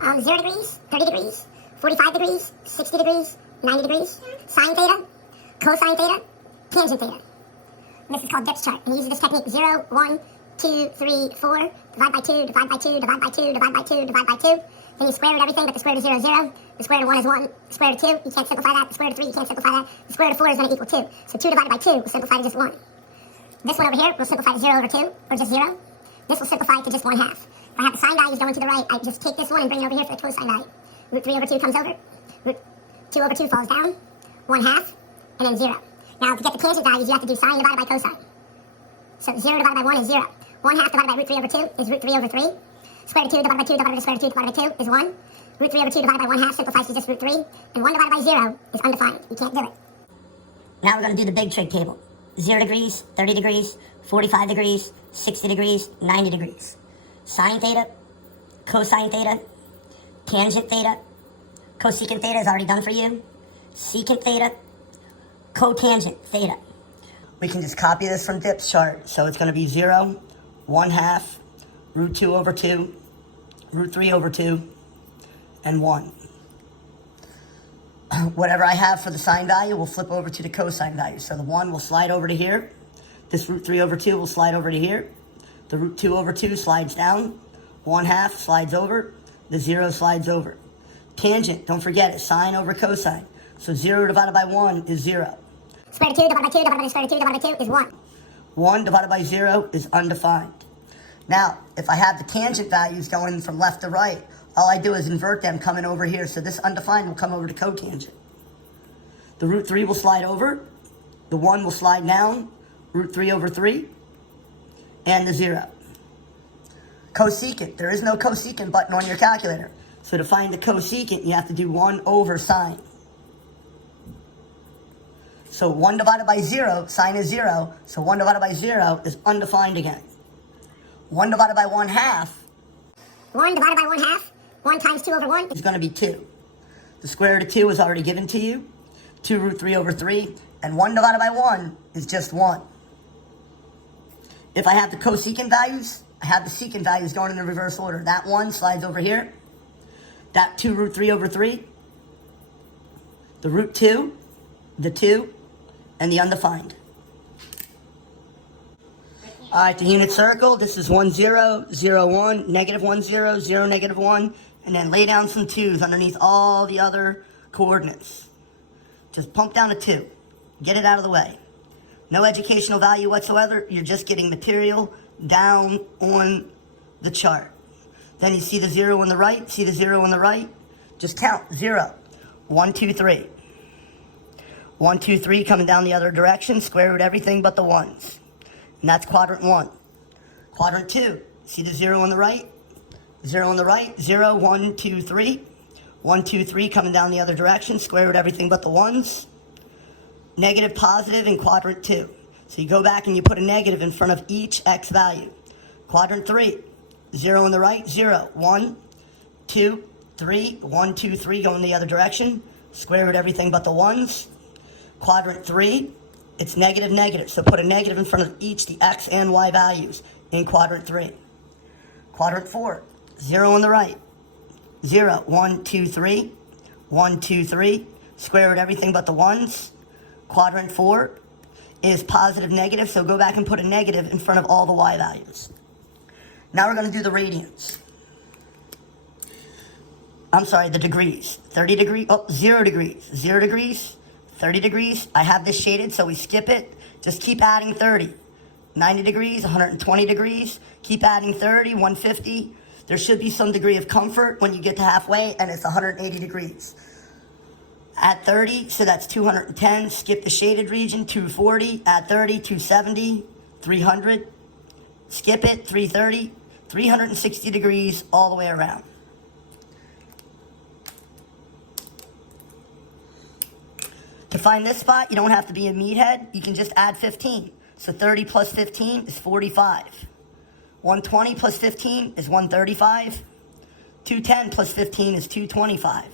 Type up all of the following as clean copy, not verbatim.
0 degrees, 30 degrees, 45 degrees, 60 degrees, 90 degrees, sine theta, cosine theta, tangent theta. And this is called depth chart. And it uses this technique 0, 1, 2, 3, 4, divide by 2, divide by 2, divide by 2, divide by 2, divide by 2. Then you square root everything, but the square root of 0 is 0. The square root of 1 is 1. The square root of 2, you can't simplify that. The square root of 3, you can't simplify that. The square root of 4 is going to equal 2. So 2 divided by 2 will simplify to just 1. This one over here will simplify to 0 over 2, or just 0. This will simplify to just 1/2. If I have the sine values going to the right, I just take this one and bring it over here for the cosine value. Root 3 over 2 comes over. Root 2 over 2 falls down. 1/2, and then 0. Now, to get the tangent values, you have to do sine divided by cosine. So 0 divided by 1 is 0. 1/2 divided by root 3 over 2 is root 3 over 3. Square root of 2 divided by 2 divided by square root of 2 divided by 2 is 1. Root 3 over 2 divided by 1/2 simplifies to just root 3. And 1 divided by 0 is undefined. You can't do it. Now we're going to do the big trig table. 0 degrees, 30 degrees, 45 degrees, 60 degrees, 90 degrees. Sine theta, cosine theta, tangent theta, cosecant theta is already done for you. Secant theta, cotangent theta. We can just copy this from depth chart. So it's going to be 0, 1/2, root 2 over 2, root 3 over 2, and 1. Whatever I have for the sine value will flip over to the cosine value. So the 1 will slide over to here. This root 3 over 2 will slide over to here. The root 2 over 2 slides down. 1/2 slides over. The 0 slides over. Tangent, don't forget it, sine over cosine. So 0 divided by 1 is 0. Square root of 2 divided by 2 divided by square root of 2 divided by 2 is 1. 1 divided by 0 is undefined. Now, if I have the tangent values going from left to right, all I do is invert them coming over here. So this undefined will come over to cotangent. The root 3 will slide over. The 1 will slide down. Root 3 over 3. And the 0. Cosecant. There is no cosecant button on your calculator. So to find the cosecant, you have to do 1 over sine. So 1 divided by 0, sine is 0. So 1 divided by 0 is undefined again. 1 divided by 1/2. 1 divided by 1/2. 1 times 2 over 1 is going to be 2. The square root of 2 is already given to you. 2 root 3 over 3. And 1 divided by 1 is just 1. If I have the cosecant values, I have the secant values going in the reverse order. That 1 slides over here. That 2 root 3 over 3. The root 2. The 2. And the undefined. All right, the unit circle, this is 1, 0, 0, 1, negative 1, 0, 0, negative 1, and then lay down some 2s underneath all the other coordinates. Just pump down a 2. Get it out of the way. No educational value whatsoever. You're just getting material down on the chart. Then you see the 0 on the right, see the 0 on the right. Just count, 0, 1, 2, 3. 1, 2, 3 coming down the other direction, square root everything but the 1s. And that's quadrant 1. Quadrant 2, see the 0 on the right? 0 on the right, 0, 1, 2, 3. 1, 2, 3 coming down the other direction, square root everything but the 1s. Negative, positive in quadrant 2. So you go back and you put a negative in front of each x value. Quadrant 3, 0 on the right, 0, 1, 2, 3, 1, 2, 3 going the other direction, square root everything but the 1s. Quadrant 3, it's negative, negative. So put a negative in front of each the x and y values in quadrant 3. Quadrant 4, 0 on the right. 0, 1, 2, 3. 1, 2, 3. Square root everything but the 1s. Quadrant 4 is positive, negative. So go back and put a negative in front of all the y values. Now we're going to do the radians. I'm sorry, the degrees. 30 degrees. Oh, 0 degrees. 0 degrees. 30 degrees, I have this shaded, so we skip it. Just keep adding 30. 90 degrees, 120 degrees. Keep adding 30, 150. There should be some degree of comfort when you get to halfway, and it's 180 degrees. Add 30, so that's 210. Skip the shaded region, 240. Add 30, 270, 300. Skip it, 330. 360 degrees all the way around. To find this spot, you don't have to be a meathead. You can just add 15. So 30 plus 15 is 45. 120 plus 15 is 135. 210 plus 15 is 225.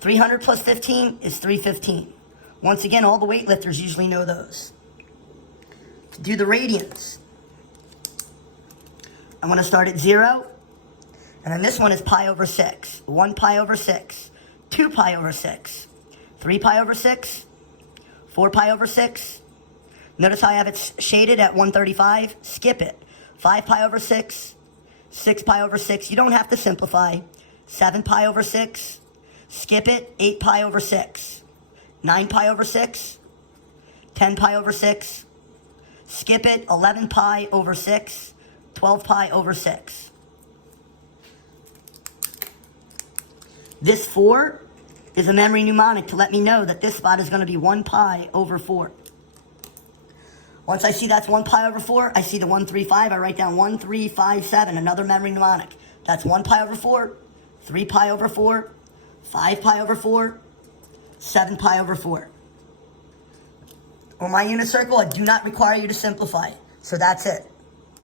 300 plus 15 is 315. Once again, all the weightlifters usually know those. To do the radians, I'm going to start at 0, And then this one is pi over 6. 1 pi over 6. 2 pi over 6. 3 pi over 6. 4 pi over 6. Notice how I have it shaded at 135. Skip it. 5 pi over 6. 6 pi over 6. You don't have to simplify. 7 pi over 6. Skip it. 8 pi over 6. 9 pi over 6. 10 pi over 6. Skip it. 11 pi over 6. 12 pi over 6. This 4 is a memory mnemonic to let me know that this spot is going to be 1 pi over 4. Once I see that's 1 pi over 4, I see the 135. I write down 1357, another memory mnemonic. That's 1 pi over 4, 3 pi over 4, 5 pi over 4, 7 pi over 4. On my unit circle, I do not require you to simplify. So that's it.